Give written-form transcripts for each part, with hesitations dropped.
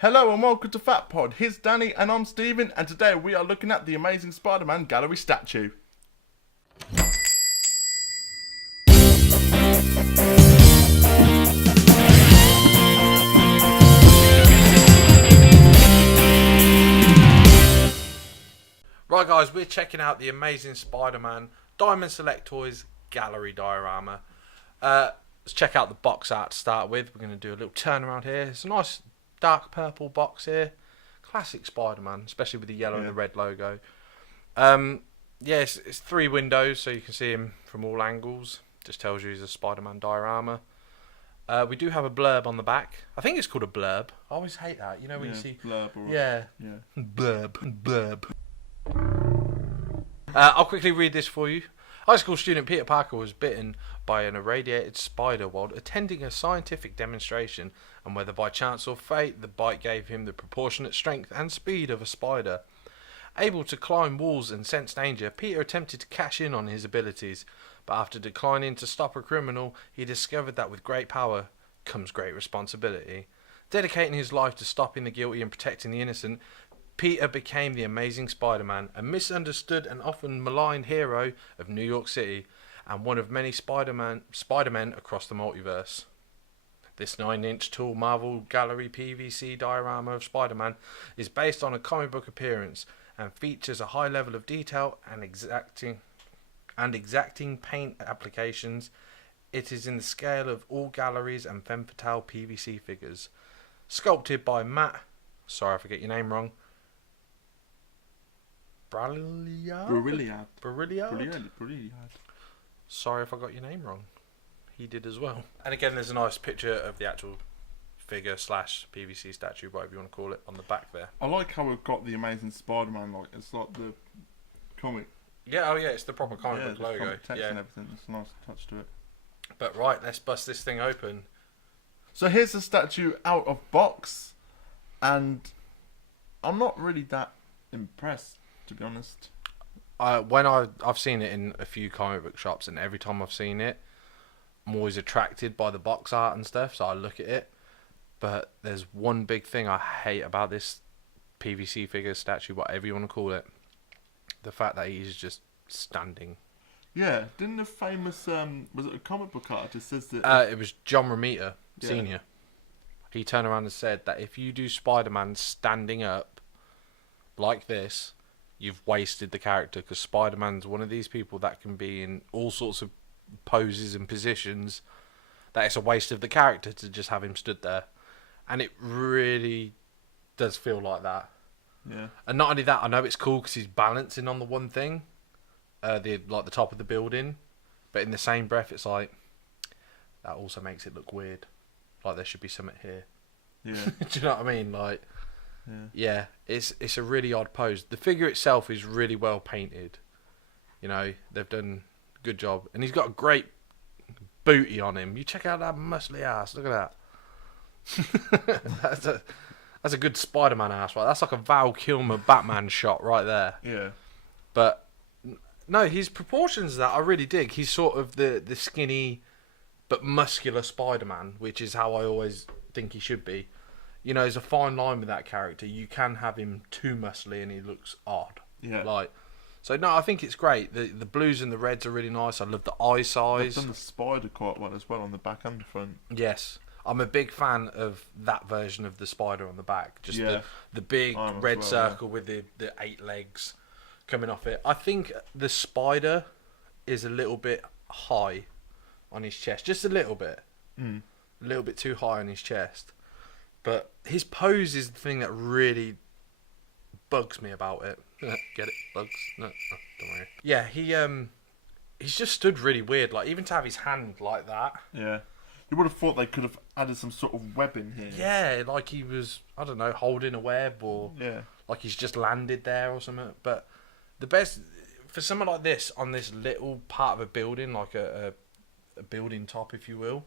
Hello and welcome to Fat Pod. Here's Danny and I'm Stephen, and today we are looking at the Amazing Spider-Man gallery statue. Right guys, we're checking out the Amazing Spider-Man Diamond Select Toys gallery diorama. Let's check out the box art to start with. We're going to do a little turn around here. It's a nice dark purple box here. Classic Spider-Man, especially with the yellow and the red logo. It's 3 windows, so you can see him from all angles. Just tells you he's a Spider-Man diorama. We do have a blurb on the back. I think it's called a blurb. I always hate that. You know when you see... blurb or... Blurb. I'll quickly read this for you. High school student Peter Parker was bitten by an irradiated spider while attending a scientific demonstration, and whether by chance or fate, the bite gave him the proportionate strength and speed of a spider. Able to climb walls and sense danger, Peter attempted to cash in on his abilities, but after declining to stop a criminal, he discovered that with great power comes great responsibility. Dedicating his life to stopping the guilty and protecting the innocent, Peter became the Amazing Spider-Man, a misunderstood and often maligned hero of New York City, and one of many Spider-Men across the multiverse. This 9-inch tall Marvel Gallery PVC diorama of Spider-Man is based on a comic book appearance and features a high level of detail and exacting paint applications. It is in the scale of all galleries and femme fatale PVC figures. Sculpted by Matt, sorry I forget your name wrong, Brilliard. Sorry if I got your name wrong. He did as well. And again, there's a nice picture of the actual figure / PVC statue, whatever you want to call it, on the back there. I like how we've got the Amazing Spider-Man, like it's like the comic. Yeah, it's the proper comic book logo. Comic text and everything. It's a nice touch to it. But right, let's bust this thing open. So here's the statue out of box, and I'm not really that impressed, to be honest. When I've seen it in a few comic book shops, and every time I've seen it, I'm always attracted by the box art and stuff, so I look at it. But there's one big thing I hate about this PVC figure statue, whatever you want to call it. The fact that he's just standing. Yeah, didn't the famous, was it a comic book artist says that... it was John Romita, Sr. He turned around and said that if you do Spider-Man standing up like this, you've wasted the character, because Spider-Man's one of these people that can be in all sorts of poses and positions that it's a waste of the character to just have him stood there. And it really does feel like that. Yeah. And not only that, I know it's cool because he's balancing on the one thing, the top of the building, but in the same breath it's like that also makes it look weird, like there should be something here. Yeah. Do you know what I mean? Like, yeah, it's a really odd pose. The figure itself is really well painted. You know, they've done a good job, and he's got a great booty on him. You check out that muscly ass. Look at that. That's a good Spider-Man ass, right? That's like a Val Kilmer Batman shot right there. Yeah. But no, his proportions of that I really dig. He's sort of the skinny but muscular Spider-Man, which is how I always think he should be. You know, there's a fine line with that character. You can have him too muscly and he looks odd. Yeah. So no, I think it's great. The blues and the reds are really nice. I love the eye size. They've done the spider quite well as well on the back and the front. Yes. I'm a big fan of that version of the spider on the back. Just the big red circle with the 8 legs coming off it. I think the spider is a little bit high on his chest. Just a little bit. A little bit too high on his chest. But his pose is the thing that really bugs me about it. Get it? Bugs? No, don't worry. Yeah, he's just stood really weird. Like, even to have his hand like that. Yeah. You would have thought they could have added some sort of webbing here. Yeah, like he was, I don't know, holding a web, or like he's just landed there or something. But the best, for someone like this, on this little part of a building, like a building top, if you will,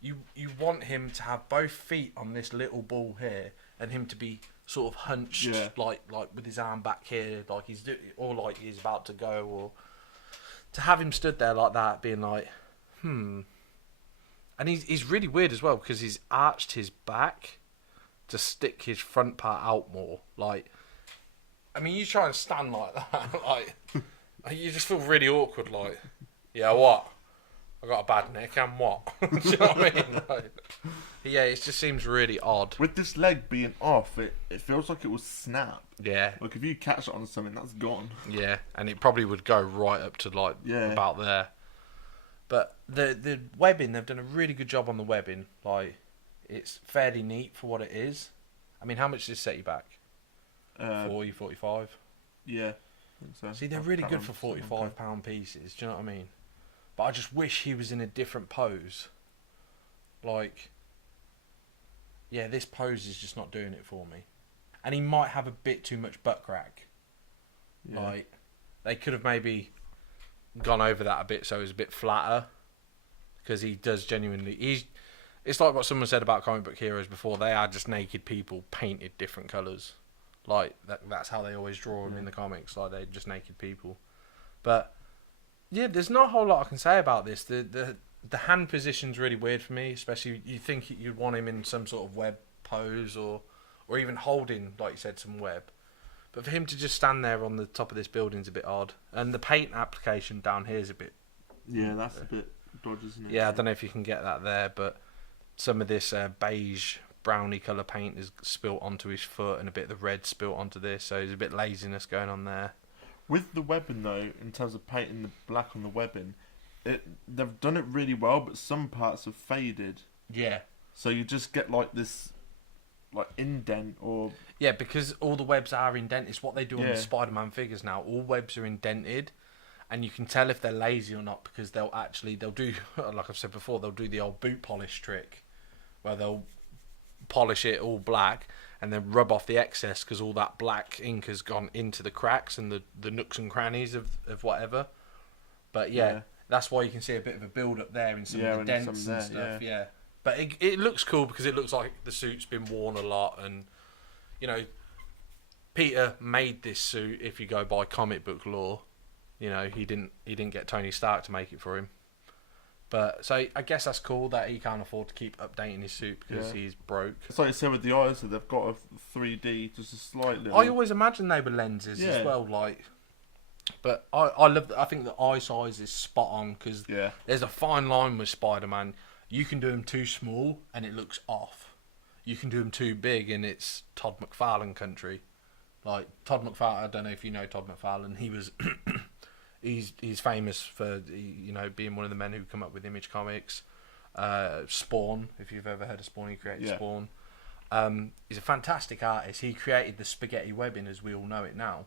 you want him to have both feet on this little ball here, and him to be sort of hunched, like with his arm back here, like or like he's about to go, or to have him stood there like that, being like, And he's really weird as well, because he's arched his back to stick his front part out more. Like, I mean, you try and stand like that, like, you just feel really awkward. Like, yeah, what? I got a bad neck, and what? Do you know what I mean? Like, yeah, it just seems really odd. With this leg being off, it feels like it will snap. Yeah. Like if you catch it on something, that's gone. Yeah, and it probably would go right up to like about there. But the webbing, they've done a really good job on the webbing. Like, it's fairly neat for what it is. I mean, how much does this set you back? 40, 45? Yeah. I think so. See, they're really good for £45 pieces. Do you know what I mean? But I just wish he was in a different pose. Like, yeah, this pose is just not doing it for me. And he might have a bit too much butt crack. Yeah. Like, they could have maybe gone over that a bit so it was a bit flatter. Because he does genuinely... It's like what someone said about comic book heroes before. They are just naked people painted different colours. Like, that's how they always draw them in the comics. Like, they're just naked people. But, yeah, there's not a whole lot I can say about this. The hand position's really weird for me. Especially, you think you'd want him in some sort of web pose or even holding, like you said, some web. But for him to just stand there on the top of this building's a bit odd. And the paint application down here is a bit... Yeah, that's a bit dodgy, isn't it? Yeah, I don't know if you can get that there, but some of this beige, browny colour paint is spilt onto his foot and a bit of the red spilt onto this, so there's a bit of laziness going on there. With the webbing, though, in terms of painting the black on the webbing, they've done it really well, but some parts have faded. Yeah. So you just get like this... like indent or... Yeah, because all the webs are indented. It's what they do on the Spider-Man figures now. All webs are indented, and you can tell if they're lazy or not because they'll do, like I've said before, they'll do the old boot polish trick where they'll polish it all black and then rub off the excess because all that black ink has gone into the cracks and the nooks and crannies of whatever. But yeah, that's why you can see a bit of a build-up there in some of the dents and stuff. Yeah. But it looks cool because it looks like the suit's been worn a lot, and you know, Peter made this suit. If you go by comic book lore, you know he didn't get Tony Stark to make it for him. But so I guess that's cool that he can't afford to keep updating his suit because he's broke. It's like you said with the eyes, that they've got a 3D, just a slight little... I always imagined they were lenses as well, like. But I love. I think the eye size is spot on because there's a fine line with Spider-Man. You can do him too small and it looks off. You can do him too big and it's Todd McFarlane country. Like Todd McFarlane, I don't know if you know Todd McFarlane. He was, he's famous for being one of the men who come up with Image Comics. Spawn, if you've ever heard of Spawn, he created Spawn. He's a fantastic artist. He created the spaghetti webbing as we all know it now.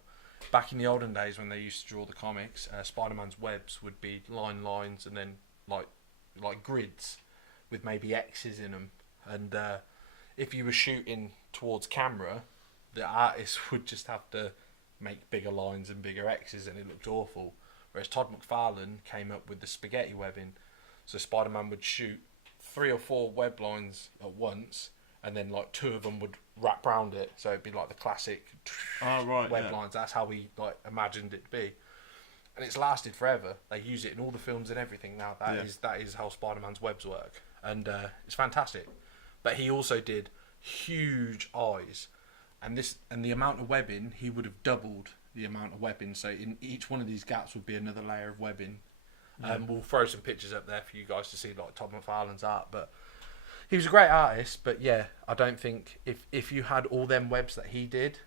Back in the olden days when they used to draw the comics, Spider-Man's webs would be lines and then like grids with maybe X's in them, and if you were shooting towards camera, the artist would just have to make bigger lines and bigger X's, and it looked awful. Whereas Todd McFarlane came up with the spaghetti webbing, so Spider-Man would shoot 3 or 4 web lines at once, and then like 2 of them would wrap around it, so it'd be like the classic web lines. That's how we like imagined it to be. And it's lasted forever. They use it in all the films and everything now. That is how Spider-Man's webs work. And it's fantastic. But he also did huge eyes. And the amount of webbing, he would have doubled the amount of webbing. So in each one of these gaps would be another layer of webbing. We'll throw some pictures up there for you guys to see, like Todd McFarlane's art. But he was a great artist. But yeah, I don't think if you had all them webs that he did,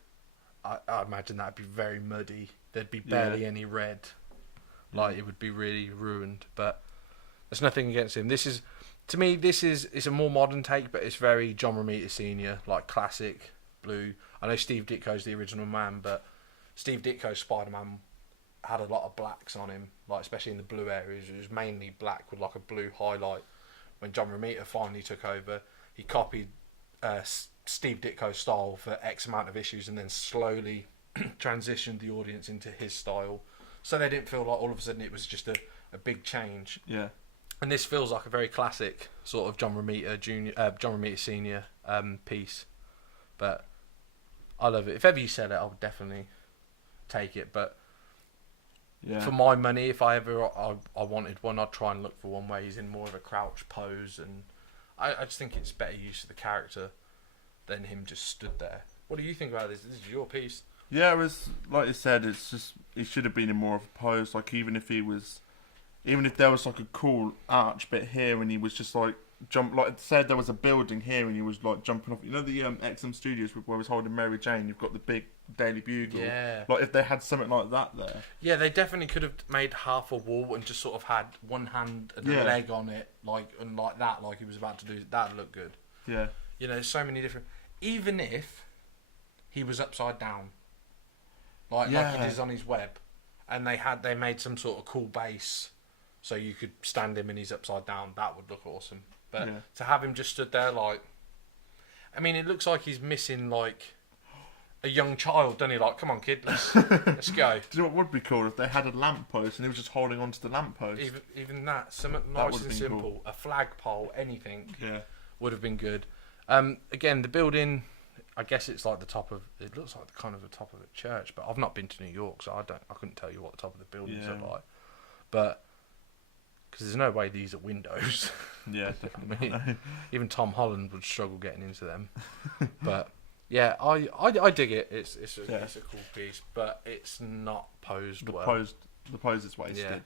I imagine that'd be very muddy. There'd be barely any red. Like, it would be really ruined. But there's nothing against him. To me, it's a more modern take, but it's very John Romita Sr., like classic blue. I know Steve Ditko's the original man, but Steve Ditko's Spider-Man had a lot of blacks on him, like especially in the blue areas. It was mainly black with like a blue highlight. When John Romita finally took over, he copied Steve Ditko's style for X amount of issues and then slowly transitioned the audience into his style. So they didn't feel like all of a sudden it was just a big change. Yeah. And this feels like a very classic sort of John Romita Senior piece. But I love it. If ever you sell it, I would definitely take it. But for my money, if I wanted one, I'd try and look for one where he's in more of a crouch pose. And I just think it's better use of the character. than him just stood there. What do you think about this? This is your piece. Yeah, it was like you said. It's just he should have been in more of a pose. Like even if there was like a cool arch bit here, and he was just like said there was a building here, and he was like jumping off. You know the XM Studios where he was holding Mary Jane. You've got the big Daily Bugle. Yeah. Like if they had something like that there. Yeah, they definitely could have made half a wall and just sort of had one hand and a leg on it, like that, like he was about to do. That'd look good. Yeah. You know, there's so many different. Even if he was upside down, like it is on his web, and they made some sort of cool base, so you could stand him and he's upside down. That would look awesome. But to have him just stood there, like, I mean, it looks like he's missing like a young child, doesn't he? Like, come on, kid, let's go. Do you know what would be cool if they had a lamppost and he was just holding onto the lamppost? Even that, something nice and simple, cool. A flagpole, anything, would have been good. Again, the building, I guess it's like the top of. It looks like kind of the top of a church, but I've not been to New York, so I couldn't tell you what the top of the buildings are like. But because there's no way these are windows. Yeah, definitely. I mean, even Tom Holland would struggle getting into them. But yeah, I dig it. It's a cool piece, but it's not posed well. The pose is wasted.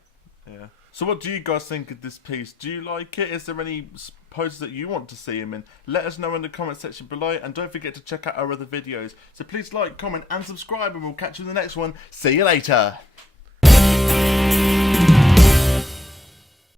Yeah. So what do you guys think of this piece? Do you like it? Is there any poses that you want to see him in? Let us know in the comment section below, and don't forget to check out our other videos. So please like, comment and subscribe, and we'll catch you in the next one. See you later.